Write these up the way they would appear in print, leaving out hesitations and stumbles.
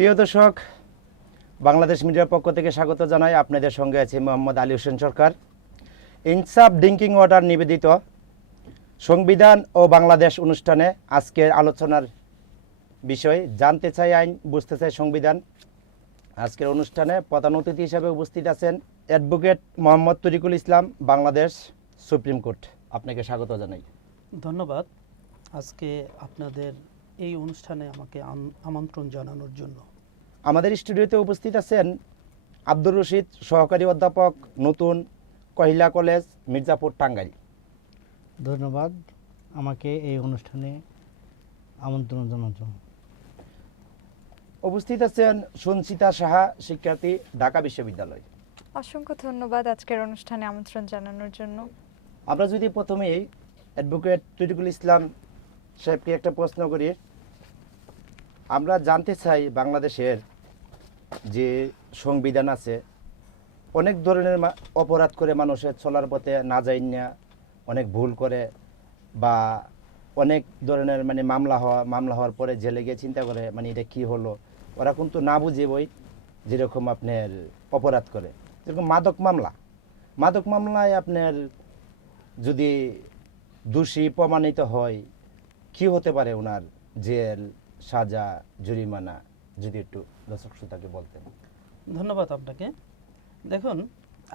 প্রিয় দর্শক, বাংলাদেশ মিডিয়ার পক্ষ থেকে স্বাগত জানাই। আপনাদের সঙ্গে আছে মোহাম্মদ আলী হোসেন সরকার। ইনসাফ ড্রিঙ্কিং ওয়াটার নিবেদিত সংবিধান ও বাংলাদেশ অনুষ্ঠানে আজকের আলোচনার বিষয় জানতে চাই আইন, বুঝতে চাই সংবিধান। আজকের অনুষ্ঠানে প্রধান অতিথি হিসেবে উপস্থিত আছেন অ্যাডভোকেট মোহাম্মদ তরিকুল ইসলাম, বাংলাদেশ সুপ্রিম কোর্ট। আপনাকে স্বাগত জানাই। ধন্যবাদ আজকে আপনাদের এই অনুষ্ঠানে আমাকে আমন্ত্রণ জানানোর জন্য। আমাদের স্টুডিওতে উপস্থিত আছেন আব্দুর রশিদ, সহকারী অধ্যাপক, নতুন কহিলা কলেজ, মির্জাপুর, টাঙ্গাইল। ধন্যবাদ আমাকে এই অনুষ্ঠানে আমন্ত্রণ জানানোর জন্য। উপস্থিত আছেন সঞ্চিতা সাহা, শিক্ষার্থী, ঢাকা বিশ্ববিদ্যালয়। অসংখ্য ধন্যবাদ আজকের অনুষ্ঠানে আমন্ত্রণ জানানোর জন্য। আমরা যদি প্রথমেই অ্যাডভোকেট তরিকুল ইসলাম সাহেবকে একটা প্রশ্ন করি, আমরা জানতে চাই বাংলাদেশের যে সংবিধান আছে, অনেক ধরনের অপরাধ করে মানুষের চলার পথে না যাই না, অনেক ভুল করে বা অনেক ধরনের মামলা হওয়ার পরে জেলে গিয়ে চিন্তা করে এটা কি হলো, ওরা কিন্তু না বুঝে বই যেরকম আপনার অপরাধ করে। যেরকম মাদক মামলায় আপনার যদি দোষী প্রমাণিত হয়, কি হতে পারে ওনার জেল, সাজা, জরিমানা, যদি একটু দর্শক শ্রোতাকে বলতেন। ধন্যবাদ আপনাকে। দেখুন,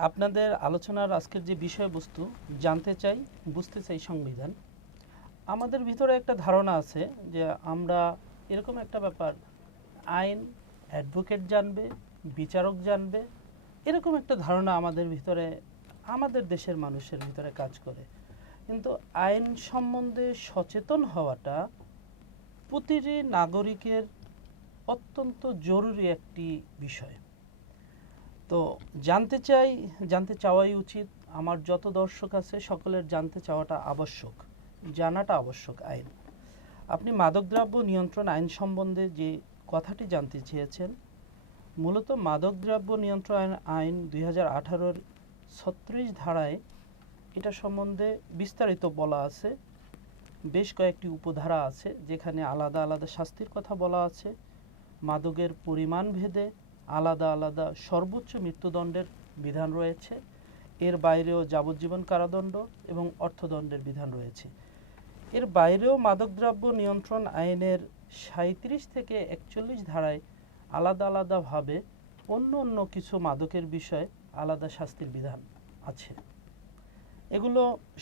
আপনাদের আলোচনার আজকের যে বিষয়বস্তু জানতে চাই, বুঝতে চাই সংবিধান। আমাদের ভিতরে একটা ধারণা আছে যে আমরা এরকম একটা ব্যাপার, আইন অ্যাডভোকেট জানবে, বিচারক জানবে, এরকম একটা ধারণা আমাদের ভিতরে, আমাদের দেশের মানুষের ভিতরে কাজ করে। কিন্তু আইন সম্বন্ধে সচেতন হওয়াটা প্রতিটি নাগরিকের অত্যন্ত জরুরি একটি বিষয়। তো জানতে চাওয়াই উচিত। আমার যত দর্শক আছে সকলের জানতে চাওয়াটা আবশ্যক, জানাটা আবশ্যক। আইন, আপনি মাদকদ্রব্য নিয়ন্ত্রণ আইন সম্বন্ধে যে কথাটি জানতে চেয়েছেন, মূলত মাদকদ্রব্য নিয়ন্ত্রণ আইন 2018-র 36 ধারায় এটা সম্বন্ধে বিস্তারিত বলা আছে। বেশ কয়েকটি উপধারা আছে যেখানে আলাদা আলাদা শাস্তির কথা বলা আছে। মাদকের পরিমাণ ভেদে আলাদা আলাদা সর্বোচ্চ মৃত্যুদণ্ডের বিধান রয়েছে। এর বাইরেও যাবজ্জীবন কারাদণ্ড এবং অর্থদণ্ডের বিধান রয়েছে। এর বাইরেও মাদকদ্রব্য নিয়ন্ত্রণ আইনের 37 থেকে 41 ধারায় আলাদা আলাদাভাবে অন্য কিছু মাদকের বিষয়ে আলাদা শাস্তির বিধান আছে। এগুলো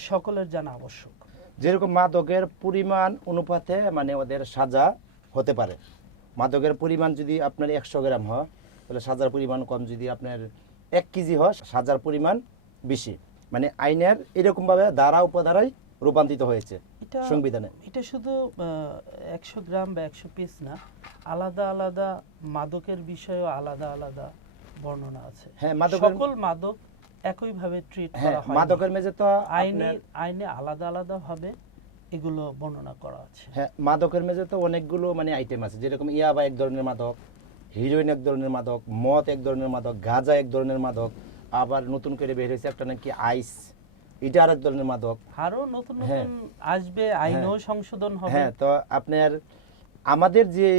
সকলের জানা আবশ্যক। যেরকম মাদকের পরিমাণ অনুপাতে ওদের সাজা হতে পারে। মাদকের পরিমাণ যদি আপনার 100 গ্রাম হয় তাহলে সাজার পরিমাণ কম, যদি আপনার 1 কেজি হয় সাজার পরিমাণ বেশি। আইনের এরকমভাবে ধারা উপধারায় রূপান্তরিত হয়েছে সংবিধানে। এটা শুধু 100 গ্রাম বা 100 পিস না, আলাদা আলাদা মাদকের বিষয়েও আলাদা আলাদা বর্ণনা আছে। হ্যাঁ, সকল মাদক একইভাবে ট্রিট করা হয়। মাদকের মেঝে তো আইনে আলাদা আলাদা ভাবে এগুলো বর্ণনা করা আছে। হ্যাঁ, মাদকের মেঝে তো অনেকগুলো আইটেম আছে। যেরকম ইয়াবা এক ধরনের মাদক, হিরোইন এক ধরনের মাদক, মদ এক ধরনের মাদক, গাঁজা এক ধরনের মাদক, আবার নতুন করে বের হয়েছে একটা নাকি আইস, এটা আরেক ধরনের মাদক। আরো নতুন নতুন আসবে, আইনও সংশোধন হবে। হ্যাঁ, তো আপনার আমাদের যে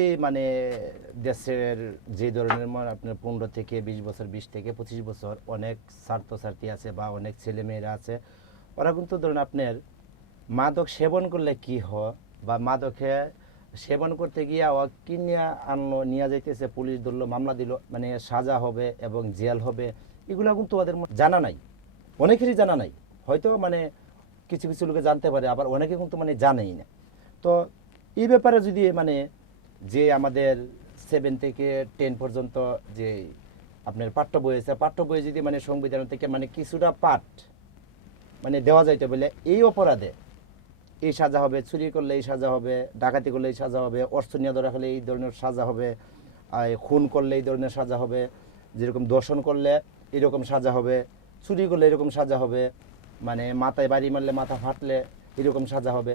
দেশের যে ধরনের আপনার 15 থেকে 20 বছর, 20 থেকে 25 বছর অনেক ছাত্রছাত্রী আছে বা অনেক ছেলে মেয়েরা আছে, ওরা কিন্তু ধরুন আপনার মাদক সেবন করলে কি হয় বা মাদকে সেবন করতে গিয়ে ও কিনে আনলো, নিয়ে যাইতেছে, পুলিশ ধরলো, মামলা দিল, সাজা হবে এবং জেল হবে, এগুলো কিন্তু ওদের জানা নাই, অনেকেরই জানা নাই। হয়তো কিছু কিছু লোকে জানতে পারে, আবার অনেকে কিন্তু জানেই না। তো এই ব্যাপারে যদি যে আমাদের 7 থেকে 10 পর্যন্ত যে আপনার পাঠ্য বই আছে, পাঠ্য বই যদি সংবিধান থেকে কিছুটা পাঠ দেওয়া যাইতে বলে, এই অপরাধে এই সাজা হবে, চুরি করলে এই সাজা হবে, ডাকাতি করলে এই সাজা হবে, অস্ত্র নিয়ে ধরা হলে এই ধরনের সাজা হবে, খুন করলে এই ধরনের সাজা হবে, যেরকম দর্শন করলে এরকম সাজা হবে, চুরি করলে এরকম সাজা হবে, মাথায় বাড়ি মারলে, মাথা ফাটলে এরকম সাজা হবে।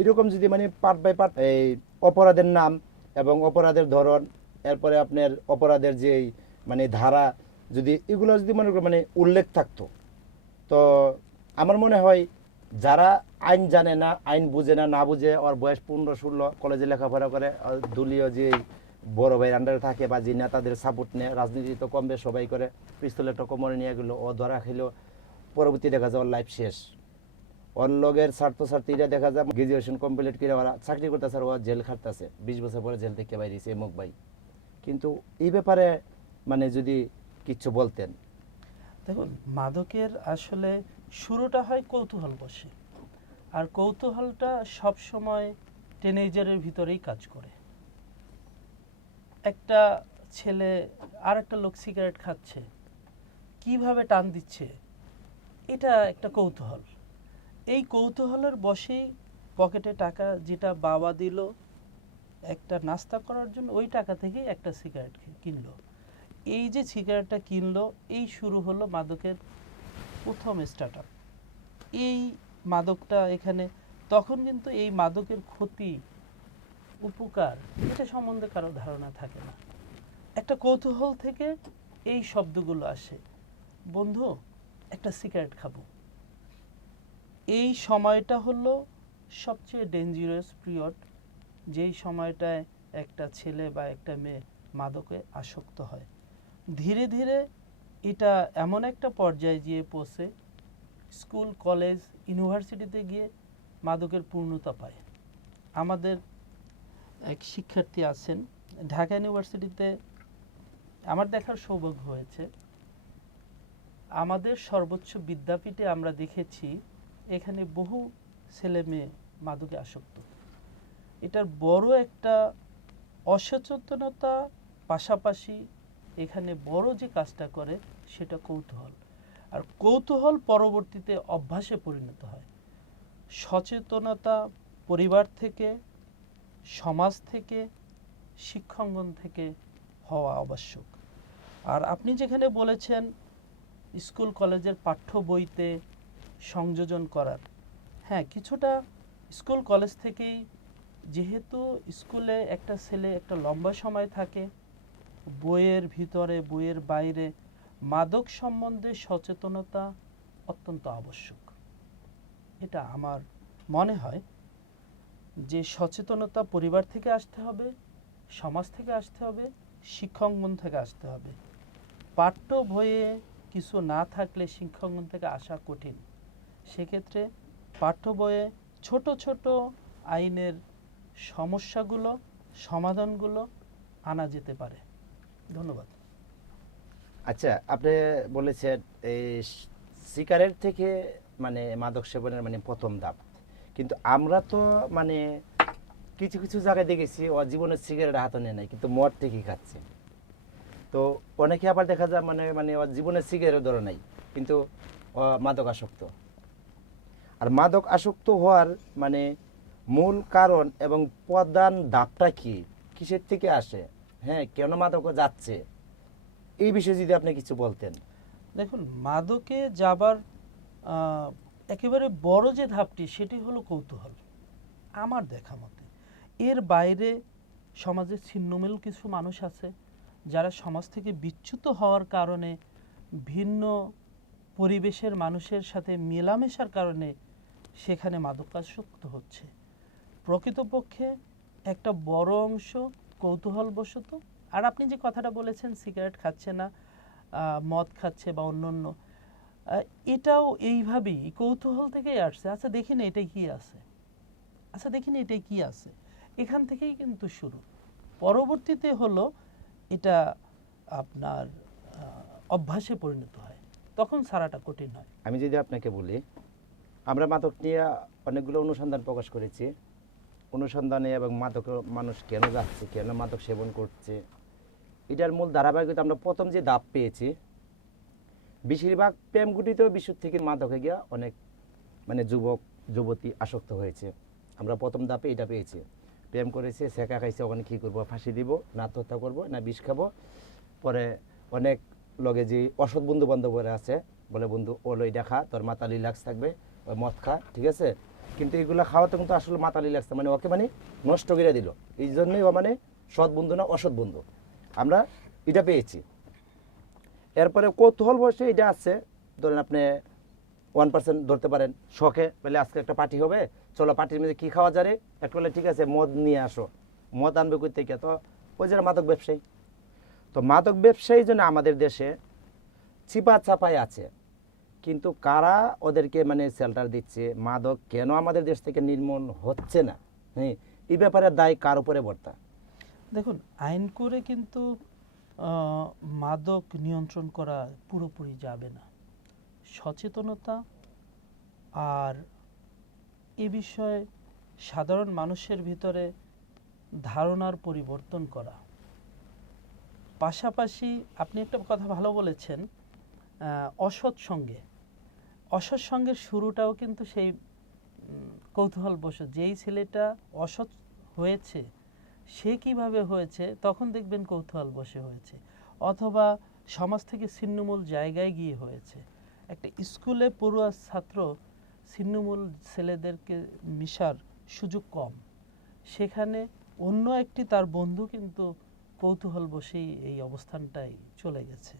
এরকম যদি পার্ট বাই পার্ট এই অপরাধের নাম এবং অপরাধের ধরন, এরপরে আপনার অপরাধের যে ধারা, যদি এগুলো যদি উল্লেখ থাকতো, তো আমার মনে হয় যারা আইন জানে না, আইন বুঝে না বুঝে, ওর বয়স 15-16, কলেজে লেখাপড়া করে, দলীয় যে বড় ভাইয়ের আন্ডারে থাকে বা যে নেতাদের সাপোর্ট নেয়, রাজনীতি তো কম বেশ সবাই করে, পিস্তল একটা কোমরে নিয়ে গেলো, ও ধরা খেলো, পরবর্তী দেখা যায় ওর লাইফ শেষ। ওর লগের ছাত্রছাত্রীরা দেখা যায় গ্রাজুয়েশন কমপ্লিট করে ওরা চাকরি করতেছে, আর ও জেল খাটতেছে, 20 বছর পরে জেল থেকে বাইরেছে এমুক ভাই। কিন্তু এই ব্যাপারে মানে যদি কিছু বলতেন। দেখুন, মাদকের আসলে শুরুটা হয় কৌতূহল বসে, আর কৌতূহলটা সব সময় টিনেজারের ভিতরেই কাজ করে। একটা ছেলে আর একটা লোক সিগারেট খাচ্ছে, কিভাবে টান দিচ্ছে, এটা একটা কৌতূহল। এই কৌতূহলের বশেই পকেটে টাকা যেটা বাবা দিল একটা নাস্তা করার জন্য, ওই টাকা থেকেই একটা সিগারেট কিনলো। এই যে সিগারেটটা কিনলো, এই শুরু হলো মাদকের প্রথম স্টার্ট আপ। এই মাদকটা এখানে, তখন কিন্তু এই মাদকের ক্ষতি উপকার এটা সম্বন্ধে কারো ধারণা থাকে না। একটা কৌতূহল থেকে এই শব্দগুলো আসে, বন্ধু একটা সিগারেট খাবো। এই সময়টা হলো সবচেয়ে ডেঞ্জারাস পিরিয়ড, যেই সময়টায় একটা ছেলে বা একটা মেয়ে মাদকে আসক্ত হয়। ধীরে ধীরে এটা এমন একটা পর্যায়ে গিয়ে পৌঁছে, স্কুল, কলেজ, ইউনিভার্সিটিতে গিয়ে মাদকের পূর্ণতা পায়। আমাদের এক শিক্ষার্থী আছেন ঢাকা ইউনিভার্সিটিতে, আমার দেখার সৌভাগ্য হয়েছে। আমাদের সর্বোচ্চ বিদ্যাপীঠে আমরা দেখেছি এখানে বহু ছেলে মেয়ে মাদকে আসক্ত। এটার বড় একটা অসচেতনতা, পাশাপাশি এখানে বড় যে কাজটা করে সেটা কৌতূহল। আর কৌতূহল পরবর্তীতে অভ্যাসে পরিণত হয়। সচেতনতা পরিবার থেকে, সমাজ থেকে, শিক্ষাঙ্গন থেকে হওয়া আবশ্যক। আর আপনি যেখানে বলেছেন স্কুল কলেজের পাঠ্য বইতে সংযোজন করার, হ্যাঁ, কিছুটা স্কুল কলেজ থেকেই, যেহেতু স্কুলে একটা ছেলে একটা লম্বা সময় থাকে, বইয়ের ভিতরে বইয়ের বাইরে মাদক সম্বন্ধে সচেতনতা অত্যন্ত আবশ্যক। এটা আমার মনে হয় যে সচেতনতা পরিবার থেকে আসতে হবে, সমাজ থেকে আসতে হবে, শিক্ষাঙ্গন থেকে আসতে হবে। পাঠ্য বইয়ে কিছু না থাকলে শিক্ষাঙ্গন থেকে আসা কঠিন। সেক্ষেত্রে পাঠ্য বইয়ে ছোট ছোট আইনের সমস্যাগুলো, সমাধানগুলো আনা যেতে পারে। ধন্যবাদ। আচ্ছা, আপনি বলেছেন এই সিগারেট থেকে মানে মাদক সেবনের মানে প্রথম ধাপ, কিন্তু আমরা তো মানে কিছু কিছু জায়গায় দেখেছি ও জীবনের সিগারেট হাতে নেয় নাই, কিন্তু মদ ঠিকই খাচ্ছে। তো অনেকে আবার দেখা যায় মানে মানে ওর জীবনের সিগারেট ধরে নাই, কিন্তু ও মাদক আসক্ত। আর মাদক আসক্ত হওয়ার মানে মূল কারণ এবং প্রধান ধাপটা কি, কিসের থেকে আসে, হ্যাঁ, কেন মাদক যাচ্ছে, এই বিষয়ে যদি আপনি কিছু বলতেন। দেখুন, মাদকে যাবার একেবারে বড় যে ধাপটি সেটি হলো কৌতূহল আমার দেখা মতে। এর বাইরে সমাজে ছিন্নমূল কিছু মানুষ আছে যারা সমাজ থেকে বিচ্যুত হওয়ার কারণে, ভিন্ন পরিবেশের মানুষের সাথে মেলামেশার কারণে সেখানে মাদকাসক্ত হচ্ছে। প্রকৃতপক্ষে একটা বড় অংশ কৌতূহলবশত। আর আপনি যে কথাটা বলেছেন সিগারেট খাচ্ছে না, মদ খাচ্ছে বা অন্যান্য, এটাও এইভাবেই কৌতূহল থেকেই আসছে। আচ্ছা দেখি না এটাই কি আছে, আচ্ছা দেখি না এটাই কি আছে, এখান থেকেই কিন্তু শুরু। পরবর্তীতে হলো এটা আপনার অভ্যাসে পরিণত হয়, তখন ছাড়াটা কঠিন হয়। আমি যদি আপনাকে বলি, আমরা মাদক নিয়ে অনেকগুলো অনুসন্ধান প্রকাশ করেছি। অনুসন্ধানে এবং মাদক মানুষ কেন যাচ্ছে, কেন মাদক সেবন করছে, এটার মূল ধারাবাহিকতা আমরা প্রথম যে ধাপ পেয়েছি, বেশিরভাগ প্রেম ঘটিত বিষয় থেকে মাদকে গিয়া অনেক মানে যুবক যুবতী আসক্ত হয়েছে। আমরা প্রথম ধাপে এটা পেয়েছি, প্রেম করেছে, শেখা খাইছে, ওখানে কী করবো, ফাঁসি দিব না আত্মহত্যা করবো না বিষ খাবো। পরে অনেক লগে যে অসৎ বন্ধু বান্ধবরা আছে বলে, বন্ধু ওলো এটা খা, তোর মাথা রিল্যাক্স থাকবে, ওই মদ খা, ঠিক আছে। কিন্তু এগুলো খাওয়াতে কিন্তু আসলে মাথা রিল্যাক্স মানে ওকে মানে নষ্ট করে দিল। এই জন্যই ও মানে সৎ বন্ধু না অসৎ বন্ধু, আমরা এটা পেয়েছি। এরপরে কৌতূহল বসে এটা আছে, ধরেন আপনি 1% ধরতে পারেন, শখে বলে আজকে একটা পার্টি হবে, চলো পার্টির মধ্যে কী খাওয়া যাবে, একটা বলে ঠিক আছে মদ নিয়ে আসো, মদ আনবে কই থেকে, তো ওই যারা মাদক ব্যবসায়ী। তো মাদক ব্যবসায়ী জন্য আমাদের দেশে চিপা চাপাই আছে, কিন্তু কারা ওদেরকে মানে শেল্টার দিচ্ছে, মাদক কেন আমাদের দেশ থেকে নির্মূল হচ্ছে না, হ্যাঁ, এই ব্যাপারে দায় কার উপরে বর্তা? দেখুন, আইন করে কিন্তু মাদক নিয়ন্ত্রণ করা পুরোপুরি যাবে না। সচেতনতা আর এ বিষয়ে সাধারণ মানুষের ভিতরে ধারণার পরিবর্তন করা, পাশাপাশি আপনি একটা কথা ভালো বলেছেন, অসৎ সঙ্গের শুরুটাও কিন্তু সেই কৌতূহল বসে, যেই ছেলেটা অসৎ হয়েছে সে কিভাবে হয়েছে তখন দেখবেন কৌতূহল বসে হয়েছে, অথবা সমাজ থেকে ছিন্নমূল জায়গায় গিয়ে হয়েছে। একটা স্কুলে পড়ুয়া ছাত্র ছিন্নমূল ছেলেদেরকে মিশার সুযোগ কম, সেখানে অন্য একটি তার বন্ধু কিন্তু কৌতূহল বসেই এই অবস্থানটাই চলে গেছে।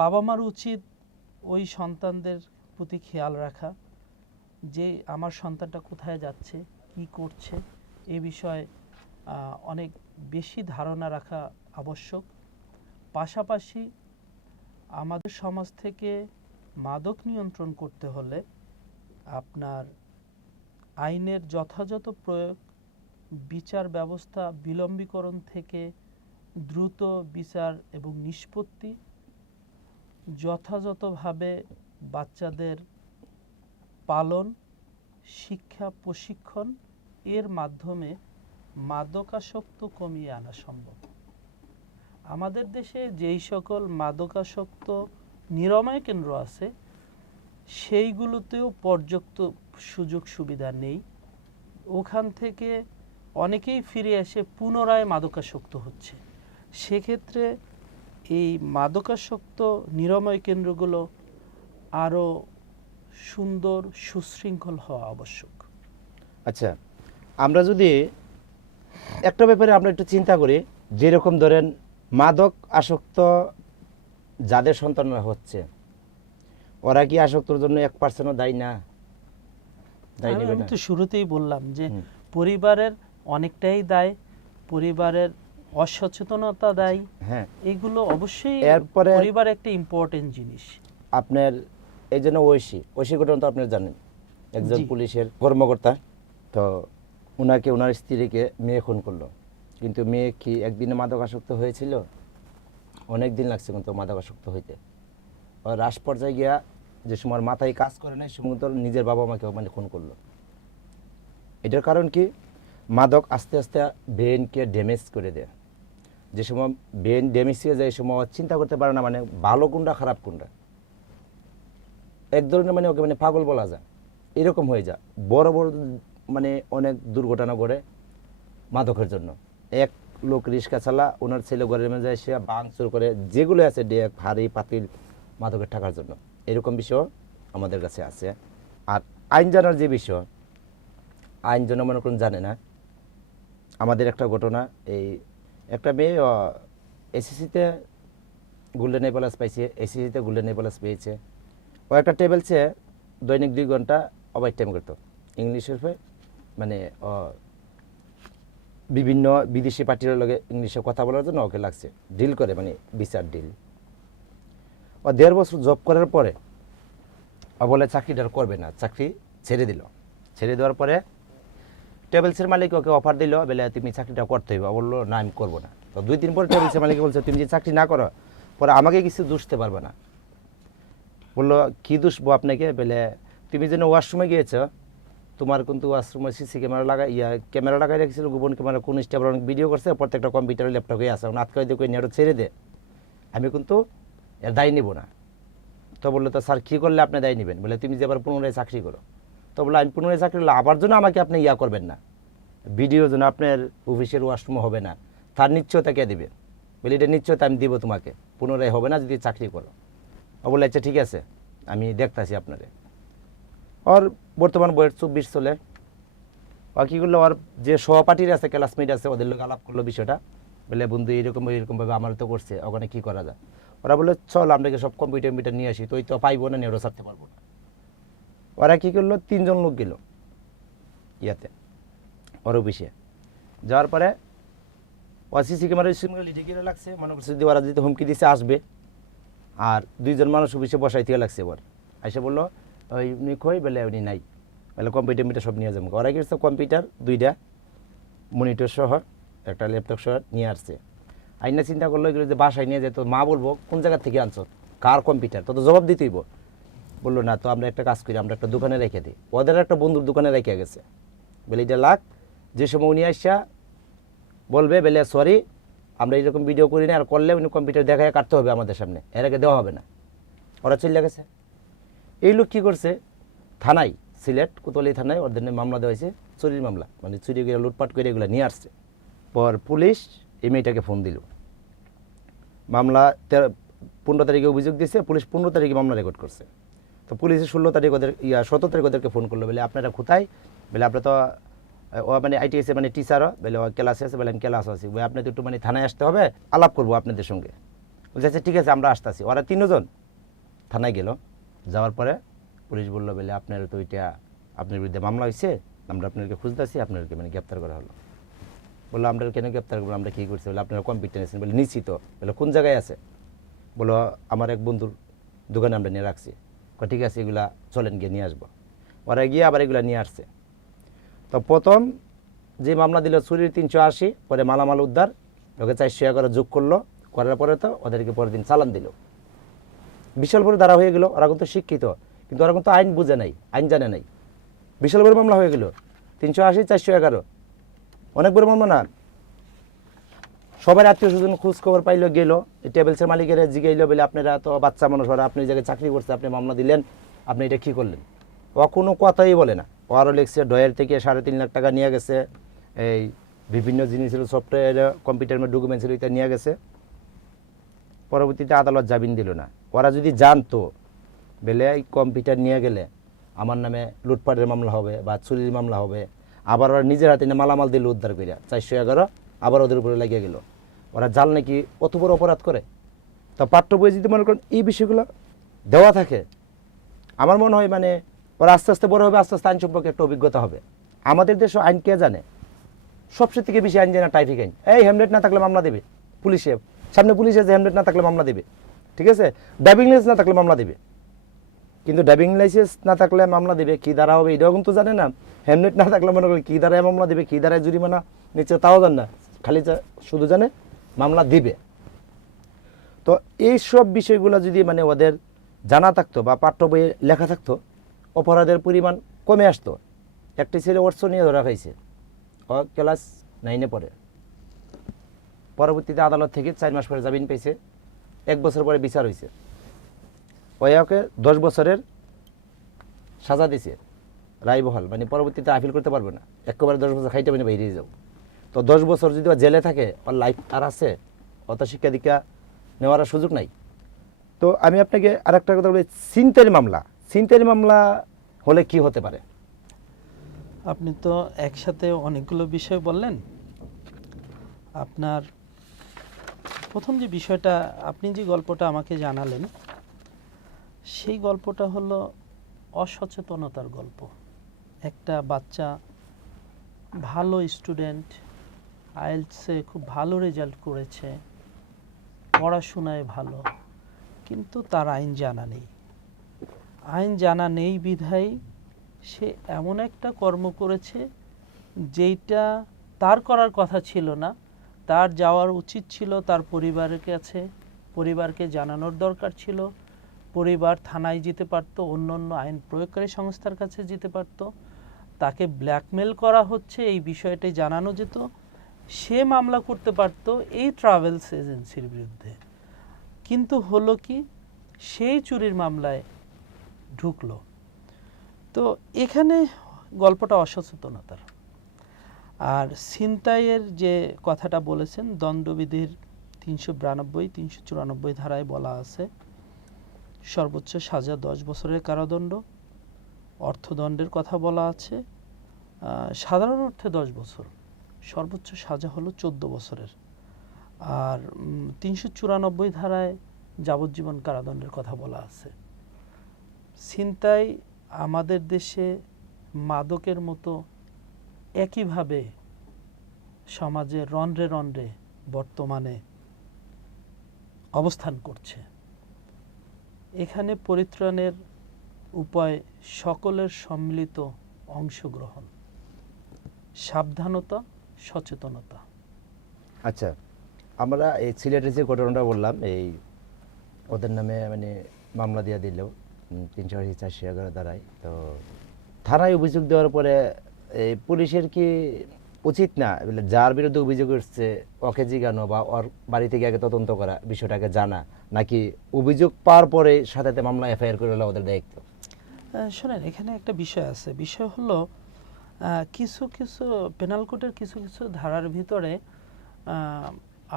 বাবা মার উচিত ওই সন্তানদের প্রতি খেয়াল রাখা, যে আমার সন্তানটা কোথায় যাচ্ছে, কি করছে, এ বিষয়ে অনেক বেশি ধারণা রাখা আবশ্যক। পাশাপাশি আমাদের সমাজ থেকে মাদক নিয়ন্ত্রণ করতে হলে আপনার আইনের যথাযথ প্রয়োগ, বিচার ব্যবস্থা বিলম্বীকরণ থেকে দ্রুত বিচার এবং নিষ্পত্তি, যথাযথভাবে বাচ্চাদের পালন, শিক্ষা, প্রশিক্ষণ, এর মাধ্যমে মাদকাসক্ত কমিয়ে আনা সম্ভব। আমাদের দেশে যেই সকল মাদকাসক্ত নিরাময় কেন্দ্র আছে সেইগুলোতেও পর্যাপ্ত সুযোগ সুবিধা নেই। ওখান থেকে অনেকেই ফিরে এসে পুনরায় মাদকাসক্ত হচ্ছে। সেক্ষেত্রে এই মাদকাসক্ত নিরাময় কেন্দ্রগুলো আরও সুন্দর, সুশৃঙ্খল হওয়া আবশ্যক। আচ্ছা, আমরা যদি একটা ব্যাপারে আমরা একটু চিন্তা করি, যেরকম ধরেন মাদক আসক্ত যাদের সন্তানরা হচ্ছে, ওরা কি আসক্তর জন্য 1% দায়ী না? দায়ী নেবে আমি না? তো শুরুতেই বললাম যে পরিবারের অনেকটাই দায়, পরিবারের অসচেতনতা দায়ী, হ্যাঁ, এগুলো অবশ্যই এরপরে পরিবার একটা ইম্পর্টেন্ট জিনিস। আপনার এই জন্য ঐশী ঘটনা তো আপনার জানেন, একজন জি। পুলিশের কর্মকর্তা, তো ওনার স্ত্রীকে মেয়ে খুন করলো। কিন্তু মেয়ে কি একদিনে মাদক আসক্ত হয়েছিল? অনেক দিন লাগছে কিন্তু মাদকাসক্ত হইতে। আর রাস পর্যায়ে গিয়া যে সময় মাথায় কাজ করে নাই, সে মতো নিজের বাবা মাকে মানে খুন করলো। এটার কারণ কি? মাদক আস্তে আস্তে ব্রেনকে ড্যামেজ করে দেয়। যে সময় ব্রেন ড্যামেজ হয়ে যায়, এই সময় চিন্তা করতে পারে না মানে ভালো কোনটা খারাপ কোনটা, এক ধরনের মানে ওকে মানে পাগল বলা যায়, এরকম হয়ে যায়। বড় বড় মানে অনেক দুর্ঘটনা ঘটে মাদকের জন্য। এক লোক রিক্সা চালা, ওনার ছেলে ঘরের মধ্যে এসে ভাঙচুর করে, যেগুলো আছে ডেক ভারী পাতিল মাদকের টাকার জন্য। এরকম বিষয় আমাদের কাছে আছে। আর আইন জানার যে বিষয়, আইন জন মনে করুন জানে না। আমাদের একটা ঘটনা, এই একটা মেয়ে এসএসসিতে গোল্ডেন এ+ পাইছে, এসএসসিতে গোল্ডেন এ+ পেয়েছে। ও একটা টেবিল চেয়ে দৈনিক 2 ঘন্টা ওভার টাইম করতো ইংলিশের হয়ে, মানে বিভিন্ন বিদেশি পার্টির লগে ইংলিশে কথা বলার জন্য ওকে লাগছে, ডিল করে মানে বিচার ডিল। ও 1.5 বছর জব করার পরে ও বলে চাকরিটা আর করবে না, চাকরি ছেড়ে দিল। ছেড়ে দেওয়ার পরে ট্রাভেলসের মালিক ওকে অফার দিল, বলে তুমি চাকরিটা করতে হবে। ও বললো না, আমি করবো না। তো 2 দিন পরে ট্রাভেলসের মালিক বলছে তুমি যে চাকরি না করো পরে আমাকে কিছু দুষতে পারবে না। বললো কি দুষবো আপনাকে? বলে তুমি যেন ওয়াশরুমে গিয়েছো, তোমার কিন্তু ওয়াশরুমে সিসি ক্যামেরা লাগাই রেখেছিল, গোপন ক্যামেরা, কোন স্টাফরা অনেক ভিডিও করছে, প্রত্যেকটা কম্পিউটার ল্যাপটপে আছে, আজকে দিয়ে নেটও ছেড়ে দে, আমি কিন্তু এর দায় নিব না। তো বললো তো স্যার কী করলে আপনি দায় নেবেন? বলে তুমি যে আবার পুনরায় চাকরি করো। তো বললো আমি পুনরায় চাকরি করলে আবার জন্য আমাকে আপনি করবেন না, ভিডিও যেন আপনার অফিসের ওয়াশরুমে হবে না, তার নিশ্চয়তা কে দেবে? বলে এটা নিশ্চয়তা আমি দিব তোমাকে, পুনরায় হবে না যদি চাকরি করো। ও বলে আচ্ছা ঠিক আছে, আমি দেখতেছি আপনারে। ওর বর্তমান বয়স 24 চলে। ও কী করলো, ওর যে সহপাঠীর আছে, ক্লাসমেট আছে, ওদের লোক আলাপ করলো বিষয়টা। বলে বন্ধু এরকমভাবে আমার তো করছে, ওখানে কী করা যায়? ওরা বললো চল আপনাকে সব কম্পিউটার নিয়ে আসি। তো ওই তো পাইবো না, নেড়ো ছাড়তে পারবো না। ওরা কী করলো, 3 জন লোক গেল ইয়াতে ওর অফিসে। যাওয়ার পরে ও সিসি ক্যামেরার সঙ্গে লিডিকিরে লাগছে, মনে করছে যদি ওরা যদি হুমকি দিছে আসবে, আর 2জন মানুষ অফিসে বসাই থেকে লাগছে। এবার এসে বললো ওই উনি কই, বলে উনি নাই, বলে কম্পিউটার মিটার সব নিয়ে যাবো। ওরা কি করছে, কম্পিউটার 2টা, মনিটর সহ একটা ল্যাপটপ সহ নিয়ে আসছে। আইনা চিন্তা করলো এগুলো যে বাসায় নিয়ে যেত, মা বলবো কোন জায়গা থেকে আনছো, কার কম্পিউটার, তো জবাব দিতেইব। বললো না, তো আমরা একটা কাজ করি, আমরা একটা দোকানে রেখে দিই। ওদের একটা বন্ধুর দোকানে রেখে গেছে, বলে এটা লাখ, যে সময় উনি আসা বলবে বলে সরি আমরা এইরকম ভিডিও করি না, আর করলে উনি কম্পিউটার দেখায় কাটতে হবে আমাদের সামনে, এর আগে দেওয়া হবে না। ওরা চলে গেছে। এই লোক কী করছে, থানায়, সিলেট কোতোয়ালি থানায় ওদের নামে মামলা দেওয়া হয়েছে, চুরির মামলা, মানে চুরি করে লুটপাট করে এগুলো নিয়ে আসছে। পর পুলিশ এই মেয়েটাকে ফোন দিল, মামলা 15 তারিখে অভিযোগ দিয়েছে, পুলিশ 15 তারিখে মামলা রেকর্ড করছে। তো পুলিশে 16 তারিখ ওদের 17 তারিখ ওদেরকে ফোন করলো, বলে আপনারা কোথায়, বলে আপনার তো ও মানে আইটিএসে মানে টিচারও, বলে ও ক্লাসে আছে, বলে আমি ক্লাস আছি, বলে আপনি তো একটু মানে থানায় আসতে হবে, আলাপ করবো আপনাদের সঙ্গে। বলছে আচ্ছা ঠিক আছে আমরা আসতেছি। ওরা 3জন থানায় গেল। যাওয়ার পরে পুলিশ বললো বলে আপনার তো ওইটা আপনার বিরুদ্ধে মামলা হয়েছে, আমরা আপনাদেরকে খুঁজতেছি, আপনাদেরকে মানে গ্রেপ্তার করা হলো। বললো আমরা কেন গ্রেপ্তার করবো, আমরা কী করছি, বলে আপনারা কম্পিউটার নিয়েছেন, বলে নিচ্ছি তো। বলে কোন জায়গায় আছে, বলো আমার এক বন্ধুর দোকানে আমরা নিয়ে রাখছি। ঠিক আছে এগুলা চলেন গিয়ে নিয়ে আসবো। ওরা গিয়ে আবার এগুলা নিয়ে আসছে। তো প্রথম যে মামলা দিল চুরির 380, পরে মালামাল উদ্ধার, ওকে 400 করে যোগ করলো, করার পরে তো ওদেরকে পরের দিন চালান দিল। বিশাল বড় ধারা হয়ে গেল। ওরা কিন্তু শিক্ষিত, কিন্তু ওরা কিন্তু আইন বুঝে নাই, আইন জানে নাই। বিশাল বড় মামলা হয়ে গেল, 380 411, অনেক বড় মামলা না। সবার আত্মীয় স্বজন খোঁজ খবর পাইলো, গেল ট্রাভেলসের মালিকের জিগাইল, বলে আপনারা তো বাচ্চা মানুষ, ওরা আপনি এই জায়গায় চাকরি করছে, আপনি মামলা দিলেন, আপনি এটা কী করলেন। ও কোনো কথাই বলে না। ওরও লেগছে ডয়ের থেকে 3.5 লাখ টাকা নিয়ে গেছে, এই বিভিন্ন জিনিসের সফটওয়্যার কম্পিউটার ডকুমেন্টসের এটা নিয়ে গেছে। পরবর্তীতে আদালত জামিন দিল না। ওরা যদি জানতো বলে এই কম্পিউটার নিয়ে গেলে আমার নামে লুটপাটের মামলা হবে বা চুরির মামলা হবে, আবার ওরা নিজের হাতে মালামাল দিল উদ্ধার করে 411, আবার ওদের উপরে লাগিয়ে গেল। ওরা জাল নাকি অত বড় অপরাধ করে। তা পাঠ্য বই যদি মনে করেন এই বিষয়গুলো দেওয়া থাকে, আমার মনে হয় মানে ওরা আস্তে আস্তে বড় হবে, আস্তে আস্তে আইন সম্পর্কে একটা অভিজ্ঞতা হবে। আমাদের দেশে আইন কে জানে, সবচেয়ে থেকে বেশি আইন জানে ট্রাফিক আইন। এই হেলমেট না থাকলে মামলা দেবে পুলিশে, সামনে পুলিশে যে হেলমেট না থাকলে মামলা দেবে, ঠিক আছে, ড্রাইভিং লাইসেন্স না থাকলে মামলা দেবে। কিন্তু ড্রাইভিং লাইসেন্স না থাকলে মামলা দেবে, কী দ্বারা হবে এটাও কিন্তু জানে না। হেলমেট না থাকলে মনে করি কী দ্বারায় মামলা দেবে, কী দ্বারায় জরিমানা নিচ্ছে তাও জানে না, খালি শুধু জানে মামলা দিবে। তো এই সব বিষয়গুলো যদি মানে ওদের জানা থাকতো বা পাঠ্য বইয়ে লেখা থাকতো, অপরাধের পরিমাণ কমে আসতো। একটি ছেলে অর্থ নিয়ে ধরা খাইছে, ও ক্লাস 9-এ পড়ে। পরবর্তীতে আদালত থেকে 4 মাস পরে জামিন পেয়েছে, 1 বছর পরে বিচার হয়েছে। ওকে 10 বছরের সাজা দিছে, রায় বহাল, মানে পরবর্তীতে আপিল করতে পারবে না, একেবারে 10 বছর খাইতে মানে বেরিয়ে যাও। তো 10 বছর যদি ও জেলে থাকে, ওর লাইফ আর আছে, অত শিক্ষা দীক্ষা নেওয়ার সুযোগ নাই। তো আমি আপনাকে আর একটা কথা বলি, ছিনতাইয়ের মামলা, ছিনতাইয়ের মামলা হলে কি হতে পারে? আপনি তো একসাথে অনেকগুলো বিষয় বললেন। আপনার প্রথম যে বিষয়টা, আপনি যে গল্পটা আমাকে জানালেন, সেই গল্পটা হলো অসচেতনতার গল্প। একটা বাচ্চা ভালো স্টুডেন্ট, আইএলটিএসে খুব ভালো রেজাল্ট করেছে, পড়াশোনায় ভালো, কিন্তু তার আইন জানা নেই। আইন জানা নেই বিধায় সে এমন একটা কর্ম করেছে যেইটা তার করার কথা ছিল না, তার যাওয়ার উচিত ছিল তার পরিবারের কাছে, পরিবারকে জানানোর দরকার ছিল, পরিবার থানায় যেতে পারতো, অন্য অন্য আইন প্রয়োগকারী সংস্থার কাছে যেতে পারতো, তাকে ব্ল্যাকমেল করা হচ্ছে এই বিষয়টাই জানানো যেত, সে মামলা করতে পারতো এই ট্রাভেলস এজেন্সির বিরুদ্ধে। কিন্তু হলো কি, সেই চুরির মামলায় ঢুকলো। তো এখানে গল্পটা অসচেতনতার। আর ছিনতাইয়ের যে কথাটা বলেছেন, দণ্ডবিধির 392, 394 ধারায় বলা আছে সর্বোচ্চ সাজা 10 বছরের কারাদণ্ড, অর্থদণ্ডের কথা বলা আছে সাধারণ অর্থে 10 বছর, সর্বোচ্চ সাজা হলো 14 বছরের। আর 394 ধারায় যাবজ্জীবন কারাদণ্ডের কথা বলা আছে। ছিনতাই আমাদের দেশে মাদকের মতো একইভাবে সমাজে রন্ধ্রে রন্ধ্রে বর্তমানে অবস্থান করছে। এখানে পরিত্রাণের উপায় সকলের সম্মিলিত অংশগ্রহণ, সাবধানতা, সচেতনতা। আচ্ছা, আমরা এই সিলেটের যে ঘটনাটা বললাম, এই ওদের নামে মানে মামলা দিয়ে দিল 380-411 ধারায়। তো থানায় অভিযোগ দেওয়ার পরে এই পুলিশের কি উচিত না যার বিরুদ্ধে অভিযোগ উঠছে ওকে জিজ্ঞানো বা ওর বাড়ি থেকে আগে তদন্ত করা, বিষয়টাকে জানা, নাকি অভিযোগ পাওয়ার পরে সাথে সাথে মামলা এফআইআর করে হলো ওদের দায়িত্ব? শোনেন, এখানে একটা বিষয় আছে। বিষয় হলো কিছু কিছু পেনাল কোডের কিছু কিছু ধারার ভিতরে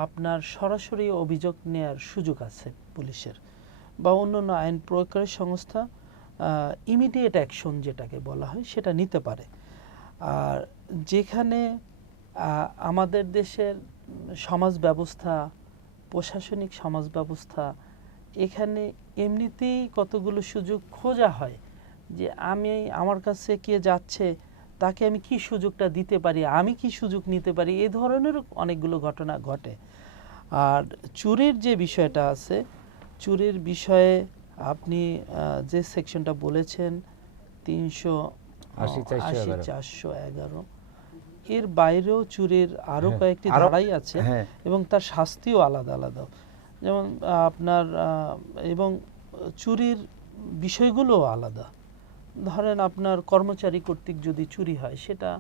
আপনার সরাসরি অভিযোগ নেয়ার সুযোগ আছে পুলিশের বা অন্যান্য আইন প্রয়োগকারী সংস্থা ইমিডিয়েট অ্যাকশন যেটাকে বলা হয় সেটা নিতে পারে। আর যেখানে আমাদের দেশের সমাজ ব্যবস্থা, প্রশাসনিক সমাজ ব্যবস্থা, এখানে এমনিতেই কতগুলো সুযোগ খোঁজা হয় যে আমার কাছে কে যাচ্ছে তাকে আমি কি সুযোগটা দিতে পারি, আমি কি সুযোগ নিতে পারি, এই ধরনের অনেকগুলো ঘটনা ঘটে। আর চুরির যে বিষয়টা আছে, চুরির বিষয়ে আপনি যে সেকশনটা বলেছেন 380-411, এর বাইরেও চুরির আরো কয়েকটি ধারাই আছে এবং তার শাস্তিও আলাদা আলাদা। যেমন আপনার এবং চুরির বিষয়গুলোও আলাদা। ধরেন আপনার কর্মচারী কর্তৃক যদি চুরি হয় সেটা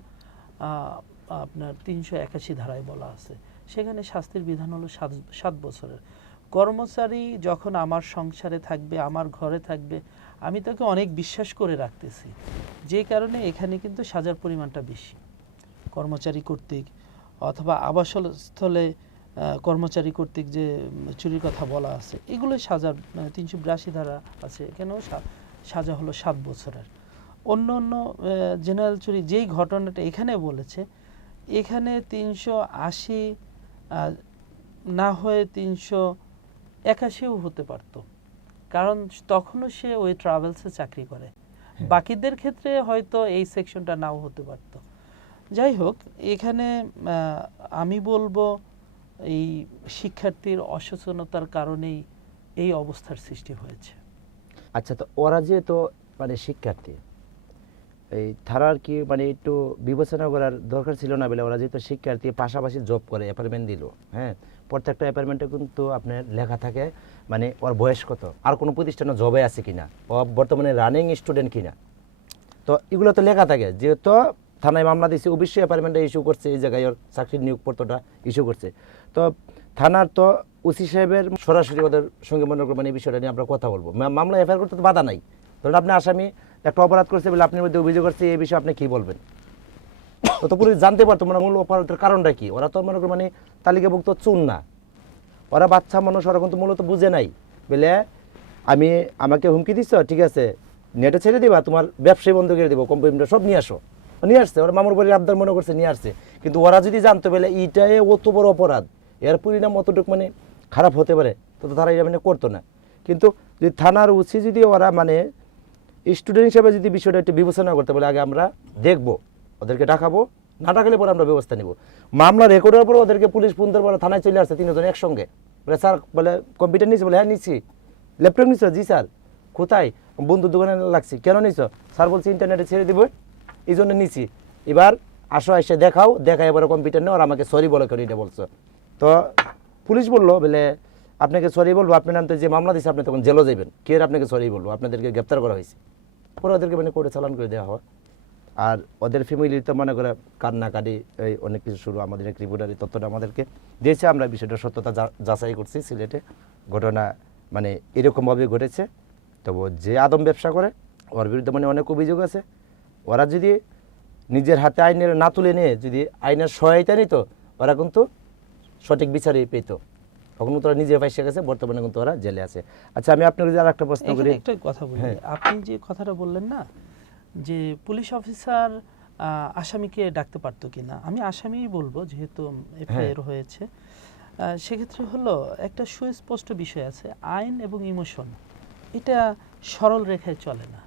আপনার 381 ধারায় বলা আছে, সেখানে শাস্তির বিধান হলো 7 বছরের। কর্মচারী যখন আমার সংসারে থাকবে, আমার ঘরে থাকবে, আমি তাকে অনেক বিশ্বাস করে রাখতেছি, যে কারণে এখানে কিন্তু সাজার পরিমাণটা বেশি। কর্মচারী কর্তৃক অথবা আবাসস্থলে কর্মচারী কর্তৃক যে চুরির কথা বলা আছে, এগুলো সাজার 382 ধারা আছে, এখানেও সাজা হলো 7 বছরের। অন্য অন্য জেনারেল চুরি যেই ঘটনাটা এখানে বলেছে, এখানে 380 না হয়ে 381ও হতে পারত, কারণ তখনও সে ওই ট্রাভেলসে চাকরি করে। বাকিদের ক্ষেত্রে হয়তো এই সেকশনটা নাও হতে পারত। যাই হোক, এখানে আমি বলবো এই শিক্ষার্থীর অসচেতনতার কারণেই এই অবস্থার সৃষ্টি হয়েছে। আচ্ছা, তো ওরা যে তো মানে শিক্ষার্থী, এই থানার কি মানে একটু বিবেচনা করার দরকার ছিল না বলে? ওরা যেহেতু শিক্ষার্থী, পাশাপাশি জব করে, অ্যাপার্টমেন্ট দিল, হ্যাঁ, প্রত্যেকটা অ্যাপার্টমেন্টে কিন্তু আপনার লেখা থাকে মানে ওর বয়স কত, আর কোনো প্রতিষ্ঠানে জবে আছে কিনা, ও বর্তমানে রানিং স্টুডেন্ট কিনা। তো এগুলো তো লেখা থাকে। যেহেতু থানায় মামলা দিয়েছে, অবশ্যই অ্যাপার্টমেন্টে ইস্যু করছে, এই জায়গায় ওর চাকরির নিয়োগপত্রটা ইস্যু করছে। তো থানার তো ওসি সাহেবের সরাসরি ওদের সঙ্গে মনে করবেন এই বিষয়টা নিয়ে আমরা কথা বলবো। মামলা এফআইআর করতে তো বাধা নাই। ধরুন আপনি আসামি একটা অপরাধ করছে বলে আপনার মধ্যে অভিযোগ করছে, এই বিষয়ে আপনি কি বলবেন? তো পুলিশ জানতে পারতো মানে মূল অপরাধের কারণটা কি। ওরা তো মনে করেন মানে তালিকাভুক্ত চুন না, ওরা বাচ্চা মানুষ, ওরা কিন্তু মূলত বুঝে নাই বলে আমাকে হুমকি দিচ্ছ, ঠিক আছে নেটে ছেড়ে দিবা, তোমার ব্যবসায়ী বন্ধ করে দেবো, কম্পিউটার সব নিয়ে আসো। নিয়ে আসছে, ওরা মামুর বাড়ির আবদার মনে করছে, নিয়ে আসছে। কিন্তু ওরা যদি জানতো বলে এইটাই অত বড় অপরাধ, এর পরিণাম অতটুকু মানে খারাপ হতে পারে, তো তারা এটা মানে করতো না। কিন্তু যদি থানার উচিত যদি ওরা মানে স্টুডেন্ট হিসেবে যদি বিষয়টা একটু বিবেচনা করতে বলে, আগে আমরা দেখবো, ওদেরকে ডাকাবো, না ডাকলে পরে আমরা ব্যবস্থা নিব। মামলা রেকর্ডের পর ওদেরকে পুলিশ ফোন দেওয়ার পরে থানায় চলে আসছে 3 জন একসঙ্গে। বলে স্যার, বলে কম্পিউটার নিচ্ছি, বলে হ্যাঁ নিচ্ছি। ল্যাপটপ নিচ্ছ? জি স্যার। কোথায়? বন্ধুর দোকানে লাগছি। কেন নিচ্ছ? স্যার বলছি ইন্টারনেটে ছেড়ে দিব, এই জন্য নিচ্ছি। এবার আসো, এসে দেখাও, দেখাই এবার কম্পিউটার নেও, আর আমাকে সরি বলে করে এটা বলছো। তো পুলিশ বললো বলে আপনাকে সরি বলবো, আপনার নাম তো যে মামলা দিচ্ছে আপনি তখন জেলও যাবেন, কে আপনাকে সরি বলবো, আপনাদেরকে গ্রেপ্তার করা হয়েছে। পরে ওদেরকে মানে কোর্টে চালান করে দেওয়া হয়। আর ওদের ফ্যামিলি তো মনে করে কান্নাকাটি, এই অনেক কিছু শুরু। আমাদের এক রিপোর্টার এই তথ্যটা আমাদেরকে দিয়েছে, আমরা বিষয়টা সত্যতা যাচাই করছি। সিলেটে ঘটনা মানে এরকমভাবে ঘটেছে। তবু যে আদম ব্যবসা করে ওর বিরুদ্ধে মানে অনেক অভিযোগ আছে। ওরা যদি নিজের হাতে আইনের না তুলে নিয়ে যদি আইনের সহায়তা নিত, ওরা কিন্তু সঠিক বিচারই পেত। তখন তো ওরা নিজে ফাঁসে গেছে, বর্তমানে কিন্তু ওরা জেলে আছে। আচ্ছা, আমি আপনাকে যদি আর একটা প্রশ্ন করি, একটা কথা বলি। আপনি যে কথাটা বললেন না যে পুলিশ অফিসার আসামিকে ডাকতে পারতো কিনা, আমি আসামিই বলবো, যেহেতু এফআইআর হয়েছে। সেক্ষেত্রে হলো একটা সুস্পষ্ট বিষয় আছে, আইন এবং ইমোশন এটা সরল রেখায় চলে না,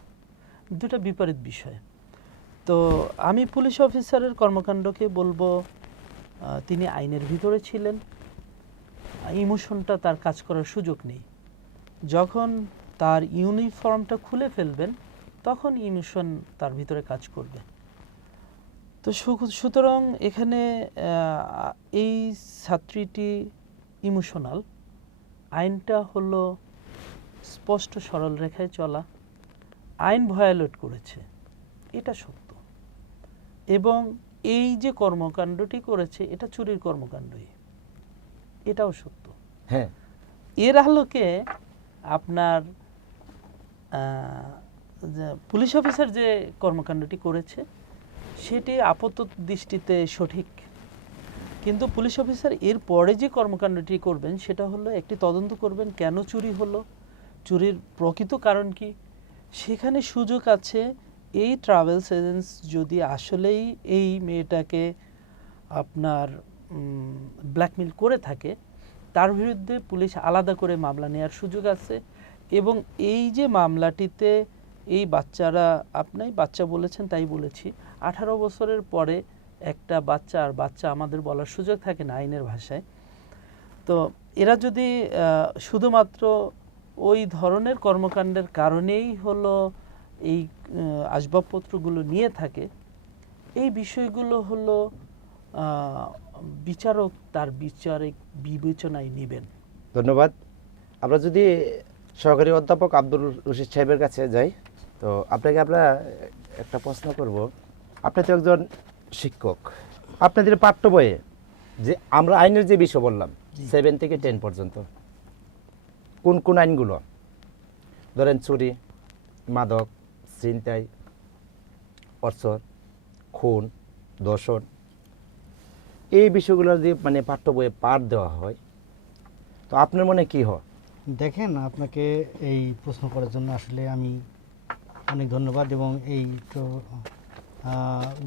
দুটো বিপরীত বিষয়। তো আমি পুলিশ অফিসারের কর্মকাণ্ডকে বলবো তিনি আইনের ভিতরে ছিলেন, ইমোশনটা তার কাজ করার সুযোগ নেই। যখন তার ইউনিফর্মটা খুলে ফেলবেন তখন ইমোশন তার ভিতরে কাজ করবে। তো সুতরাং এখানে এই ছাত্রীটি ইমোশনাল, আইনটা হলো স্পষ্ট সরল রেখায় চলা, আইন ভায়োলেট করেছে, এটা সত্য। এবং এই যে কর্মকাণ্ডটি করেছে এটা চুরির কর্মকাণ্ডই, এটাও সত্য। হ্যাঁ, এর আলোকে আপনার পুলিশ অফিসার যে কর্মকাণ্ডটি করেছে সেটি আপাত দৃষ্টিতে সঠিক, কিন্তু পুলিশ অফিসার এর পরে যে কর্মকাণ্ডটি করবেন সেটা হলো একটি তদন্ত করবেন কেন চুরি হলো, চুরির প্রকৃত কারণ কি। সেখানে সুযোগ আছে এই ট্রাভেলস এজেন্টস যদি আসলেই এই মেয়েটাকে আপনার ব্ল্যাকমেল করে থাকে তার বিরুদ্ধে পুলিশ আলাদা করে মামলা নেওয়ার সুযোগ আছে। এবং এই যে মামলাটিতে এই বাচ্চারা, আপনি বাচ্চা বলেছেন তাই বলেছি, 18 বছরের পরে একটা বাচ্চা, আর বাচ্চা আমাদের বলার সুযোগ থাকে না আইনের ভাষায়। তো এরা যদি শুধুমাত্র ওই ধরনের কর্মকাণ্ডের কারণেই হলো এই আসবাবপত্রগুলো নিয়ে থাকে, এই বিষয়গুলো হলো বিচারক তার বিচারিক বিবেচনায় নেবেন। ধন্যবাদ। আমরা যদি সহকারী অধ্যাপক আব্দুল রশিদ সাহেবের কাছে যাই, তো আপনাকে আমরা একটা প্রশ্ন করব। আপনি তো একজন শিক্ষক, আপনাদের পাঠ্য বইয়ে যে আমরা আইনের যে বিষয় বললাম 7 থেকে 10 পর্যন্ত, কোন কোন আইনগুলো, ধরেন চুরি, মাদক, ছিনতাই, অর্চন, খুন, ধর্ষণ, এই বিষয়গুলো যদি মানে পাঠ্য বইয়ে পাঠ দেওয়া হয় তো আপনার মনে কি হয়? দেখেন, আপনাকে এই প্রশ্ন করার জন্য আসলে আমি অনেক ধন্যবাদ, এবং এই তো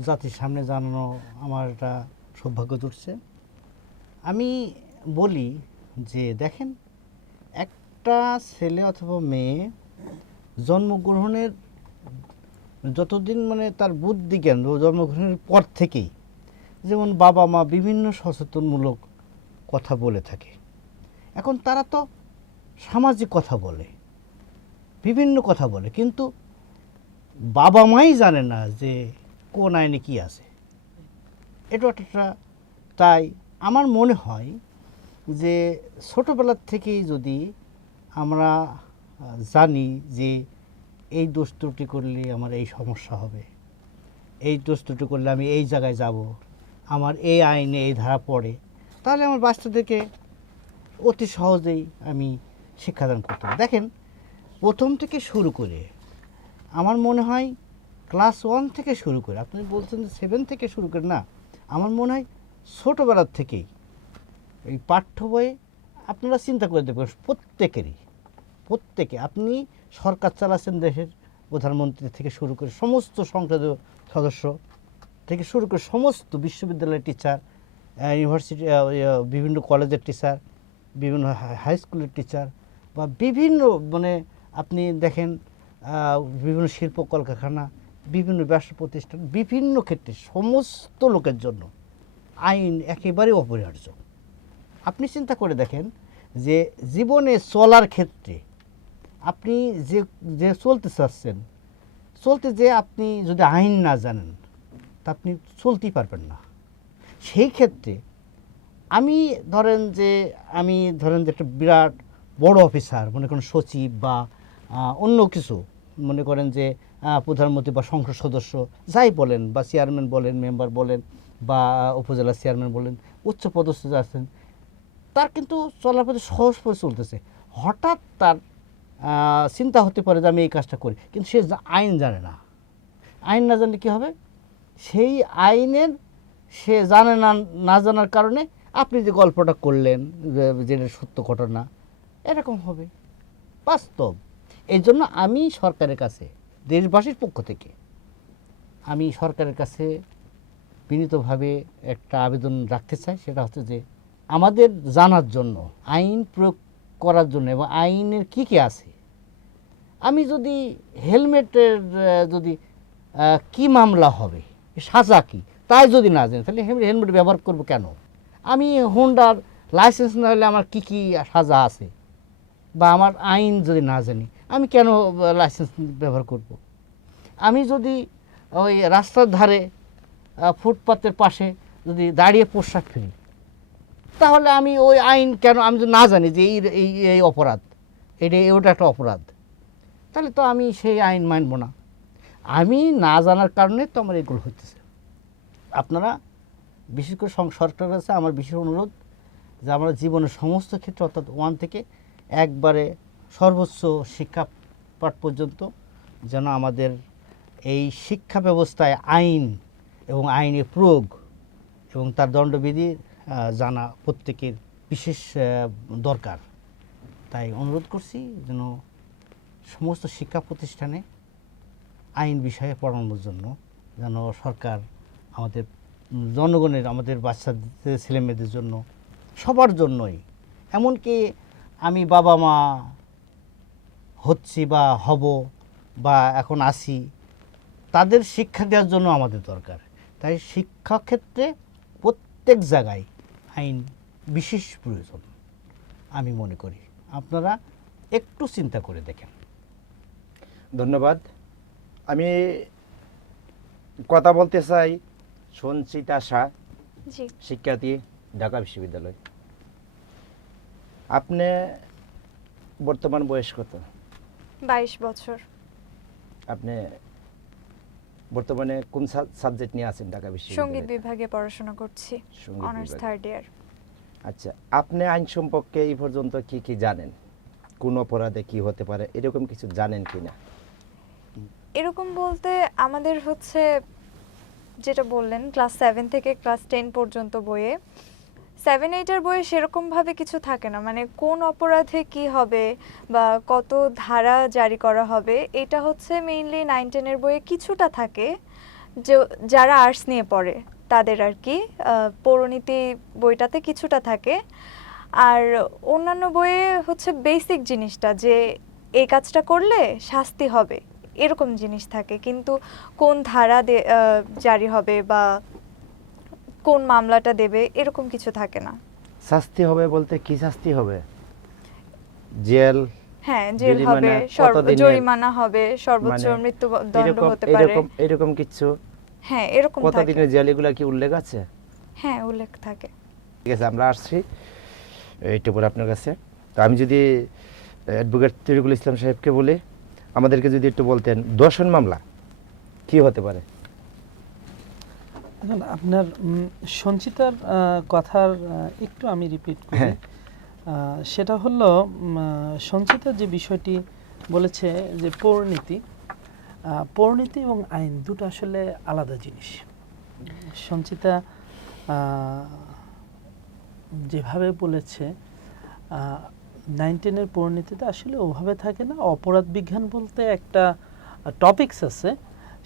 জাতির সামনে জানানো আমার একটা সৌভাগ্য জুটছে। আমি বলি যে দেখেন, একটা ছেলে অথবা মেয়ে জন্মগ্রহণের যতদিন মানে তার বুদ্ধি জ্ঞান জন্মগ্রহণের পর থেকেই যেমন বাবা মা বিভিন্ন সচেতনমূলক কথা বলে থাকে। এখন তারা তো সামাজিক কথা বলে, বিভিন্ন কথা বলে, কিন্তু বাবা মাই জানে না যে কোন আইনে কি আছে। এটা একটা, তাই আমার মনে হয় যে ছোটোবেলার থেকেই যদি আমরা জানি যে এই দোষ ত্রুটি করলে আমার এই সমস্যা হবে, এই দোষ ত্রুটি করলে আমি এই জায়গায় যাব, আমার এই আইনে এই ধারা পড়ে, তাহলে আমার বাচ্চাদেরকে অতি সহজেই আমি শিক্ষাদান করতে পারি। দেখেন, প্রথম থেকে শুরু করে আমার মনে হয় ক্লাস 1 থেকে শুরু করে, আপনি বলছেন যে 7 থেকে শুরু করে, না, আমার মনে হয় ছোটোবেলার থেকেই এই পাঠ্য বইয়ে আপনারা চিন্তা করে দেখবেন প্রত্যেকে আপনি সরকার চালাচ্ছেন, দেশের প্রধানমন্ত্রী থেকে শুরু করে সমস্ত সংসদীয় সদস্য থেকে শুরু করে সমস্ত বিশ্ববিদ্যালয়ের টিচার, ইউনিভার্সিটি, বিভিন্ন কলেজের টিচার, বিভিন্ন হাই স্কুলের টিচার, বা বিভিন্ন মানে আপনি দেখেন বিভিন্ন শিল্প কলকারখানা, বিভিন্ন ব্যবসা প্রতিষ্ঠান, বিভিন্ন ক্ষেত্রে সমস্ত লোকের জন্য আইন একেবারে অপরিহার্য। আপনি চিন্তা করে দেখেন যে জীবনে চলার ক্ষেত্রে আপনি যে যে চলতে চাচ্ছেন, যে আপনি যদি আইন না জানেন তা আপনি চলতেই পারবেন না। সেই ক্ষেত্রে আমি ধরেন যে একটা বিরাট বড় অফিসার, মনে করেন সচিব বা অন্য কিছু, মনে করেন যে প্রধানমন্ত্রী বা সংসদ সদস্য যাই বলেন, বা চেয়ারম্যান বলেন, মেম্বার বলেন, বা উপজেলা চেয়ারম্যান বলেন, উচ্চ পদস্থ যা আছেন, তার কিন্তু চলার পথে সহজ পথে চলতেছে। হঠাৎ তার চিন্তা হতে পারে যে আমি এই কাজটা করি, কিন্তু সে আইন জানে না। আইন না জানলে কী হবে? সেই আইনের সে জানে না, না জানার কারণে আপনি যে গল্পটা করলেন যেটা সত্য ঘটনা, এরকম হবে বাস্তব। এই জন্য আমি সরকারের কাছে, দেশবাসীর পক্ষ থেকে আমি সরকারের কাছে বিনীতভাবে একটা আবেদন রাখতে চাই। সেটা হচ্ছে যে আমাদের জানার জন্য, আইন প্রয়োগ করার জন্য, এবং আইনের কী কী আছে। আমি যদি হেলমেটের যদি কি মামলা হবে, সাজা কী, তাই যদি না জানি, তাহলে হেলমেট ব্যবহার করব কেন? আমি হোন্ডার লাইসেন্স না হলে আমার কি কি সাজা আছে, বা আমার আইন যদি না জানি আমি কেন লাইসেন্স ব্যবহার করব। আমি যদি ওই রাস্তার ধারে ফুটপাতের পাশে যদি দাঁড়িয়ে পোশাক ফেলি, তাহলে আমি ওই আইন কেন, আমি যদি না জানি যে এই এই এই অপরাধ, ওটা একটা অপরাধ, তাহলে তো আমি সেই আইন মানব না। আমি না জানার কারণে তো আমার এগুলো হচ্ছে। আপনারা বিশেষ করে সরকারের কাছে আমার বিশেষ অনুরোধ যে আমরা জীবনের সমস্ত ক্ষেত্রে অর্থাৎ 1 থেকে একবারে সর্বোচ্চ শিক্ষা পাঠ পর্যন্ত যেন আমাদের এই শিক্ষা ব্যবস্থায় আইন এবং আইনের প্রয়োগ এবং তার দণ্ডবিধি জানা প্রত্যেকের বিশেষ দরকার। তাই অনুরোধ করছি যেন সমস্ত শিক্ষা প্রতিষ্ঠানে আইন বিষয়ে পড়ানোর জন্য যেন সরকার আমাদের জনগণের, আমাদের বাচ্চাদের ছেলেমেয়েদের জন্য, সবার জন্যই, এমনকি আমি বাবা মা হচ্ছি বা হব বা এখন আসি, তাদের শিক্ষা দেওয়ার জন্য আমাদের দরকার। তাই শিক্ষাক্ষেত্রে প্রত্যেক জায়গায় আইন বিশেষ প্রয়োজন আমি মনে করি। আপনারা একটু চিন্তা করে দেখেন। ধন্যবাদ। আমি কথা বলতে চাই সঞ্চিতা শাহ, জি, শিক্ষার্থী, ঢাকা বিশ্ববিদ্যালয়। আপনি বর্তমান বয়স কত? 22 বছর। আপনি বর্তমানে কোন সাবজেক্ট নিয়ে আছেন ঢাকা সঙ্গীত বিশ্ববিদ্যালয়ে? বিভাগে পড়াশোনা করছি, সঙ্গীত অনার্স বিভাগে। 3rd ইয়ার। আচ্ছা, আপনি আইন সম্পর্কে এই পর্যন্ত কি কি জানেন? কোন অপরাধে কি হতে পারে এরকম কিছু জানেন কিনা? এরকম বলতে আমাদের হচ্ছে যেটা বললেন ক্লাস 7 থেকে ক্লাস 10 পর্যন্ত বইয়ে 7-8 এর বইয়ে সেরকমভাবে কিছু থাকে না, মানে কোন অপরাধে কি হবে বা কত ধারা জারি করা হবে, এটা হচ্ছে মেইনলি 9-10 এর বইয়ে কিছুটা থাকে, যে যারা আর্টস নিয়ে পড়ে তাদের আর কি। পৌরনীতি বইটাতে কিছুটা থাকে, আর অন্যান্য বইয়ে হচ্ছে বেসিক জিনিসটা যে এই কাজটা করলে শাস্তি হবে এরকম জিনিস থাকে, কিন্তু কোন ধারা জারি হবে বা কোন মামলাটা দেবে এরকম কিছু থাকে না। শাস্তি হবে বলতে কি শাস্তি হবে? জেল? হ্যাঁ, জেল হবে, জরিমানা কতদিনের? জরিমানা হবে, সর্বোচ্চ মানে মৃত্যুদণ্ড এরকম হতে পারে। এরকম কিছু? হ্যাঁ, এরকম থাকে। কতদিনের জেল এগুলা কি উল্লেখ আছে? হ্যাঁ, উল্লেখ থাকে। ঠিক আছে, আমরা আসছি এইটু পরে আপনার কাছে। তো আমি যদি অ্যাডভোকেট তরিকুল ইসলাম সাহেবকে বলি, আমাদেরকে যদি একটু বলতেন দর্শন মামলা কি হতে পারে? এখন আপনার সঞ্চিতার কথার একটু আমি রিপিট করি। হ্যাঁ। সেটা হলো সঞ্চিতা যে বিষয়টি বলেছে যে পরিণীতি এবং আইন দুটো আসলে আলাদা জিনিস। সঞ্চিতা যেভাবে বলেছে 9-10 এর পরিণীতিতে আসলে ওভাবে থাকে না। অপরাধ বিজ্ঞান বলতে একটা টপিকস আছে,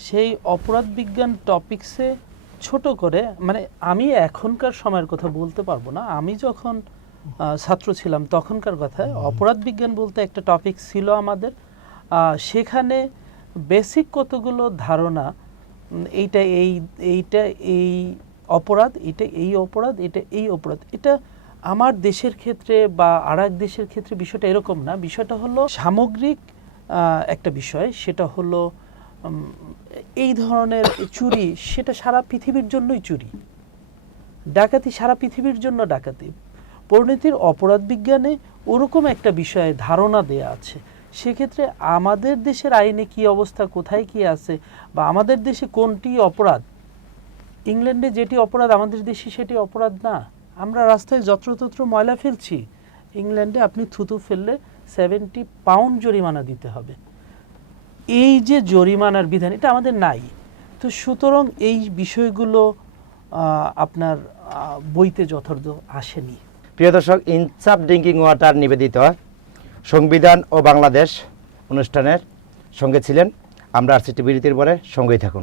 সেই অপরাধ বিজ্ঞান টপিকসে ছোট করে, মানে আমি এখনকার সময়ের কথা বলতে পারবো না, আমি যখন ছাত্র ছিলাম তখনকার কথায় অপরাধ বিজ্ঞান বলতে একটা টপিক ছিল আমাদের। সেখানে বেসিক কতগুলো ধারণা, এইটা এই অপরাধ, এটা এই অপরাধ, এটা এই অপরাধ, এটা আমার দেশের ক্ষেত্রে বা আর এক দেশের ক্ষেত্রে বিষয়টা এরকম না। বিষয়টা হলো সামগ্রিক একটা বিষয়, সেটা হলো এই ধরনের চুরি, সেটা সারা পৃথিবীর জন্যই চুরি, ডাকাতি সারা পৃথিবীর জন্য ডাকাতি। পরিণীতির অপরাধ বিজ্ঞানে ওরকম একটা বিষয়ে ধারণা দেয়া আছে। সেক্ষেত্রে আমাদের দেশের আইনে কি অবস্থা, কোথায় কি আছে, বা আমাদের দেশে কোনটি অপরাধ, ইংল্যান্ডে যেটি অপরাধ আমাদের দেশে সেটি অপরাধ না। আমরা রাস্তায় যত্রতত্র ময়লা ফেলছি, ইংল্যান্ডে আপনি থুতু ফেললে 70 পাউন্ড জরিমানা দিতে হবে। এই যে জরিমানার বিধান, এটা আমাদের নাই। তো সুতরাং এই বিষয়গুলো আপনার বইতে যথার্থ আসেনি। প্রিয় দর্শক, ইনসাফ ড্রিঙ্কিং ওয়াটার নিবেদিত সংবিধান ও বাংলাদেশ অনুষ্ঠানের সঙ্গে ছিলেন। আমরা আসছি বিরতির পরে, সঙ্গেই থাকুন।